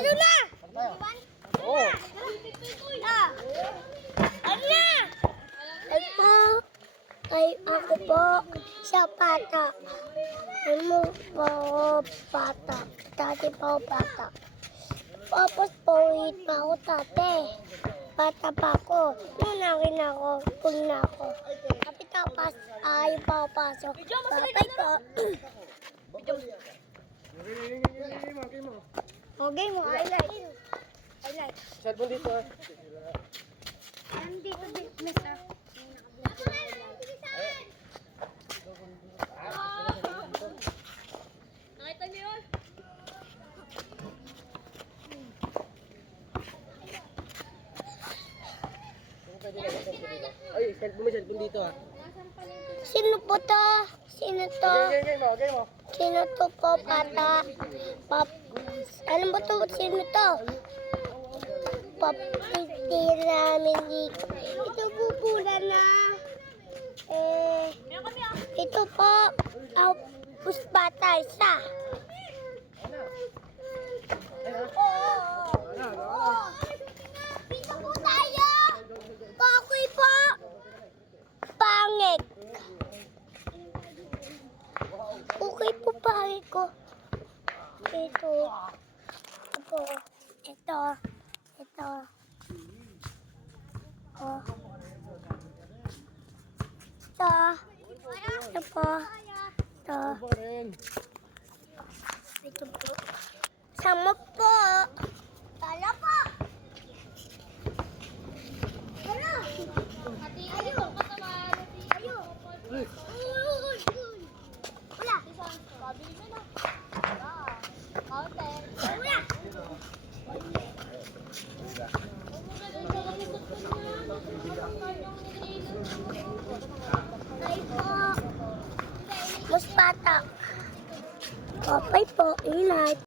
Ano na? Oo. Ano na? Ay po. Ay ako po. Siya bata. Ano po bata. Dati po bata. Tapos paulit pa ako tate. Bata pa ako. Nunakin ako. Kung na ako. Kapit tapas. Ayaw pa ako pasok. Babay po. Okay mo. I like. I like. Cellphone dito ah. Nandito din, mister. Nakita niyo yun? Ay, cellphone dito ah. Sino po to? Sino to? Okay mo. Sino to po, bata? Alam mo to? Sino to? Papiti namin dito. Ito po pula na. Ito po. Tapos bata isa. Dito po tayo. Pakoy po. Pangit. Okay po pangit ko. Ito. Ito. Ito. Ito. Oh. Ito. Ito po. Ito. Ito po. Sama po. Tala po. Tala. Ayo. Ayo. Wala. Pabili mo na. Wala. Ay po. Mas bata. Papay po. Ingat.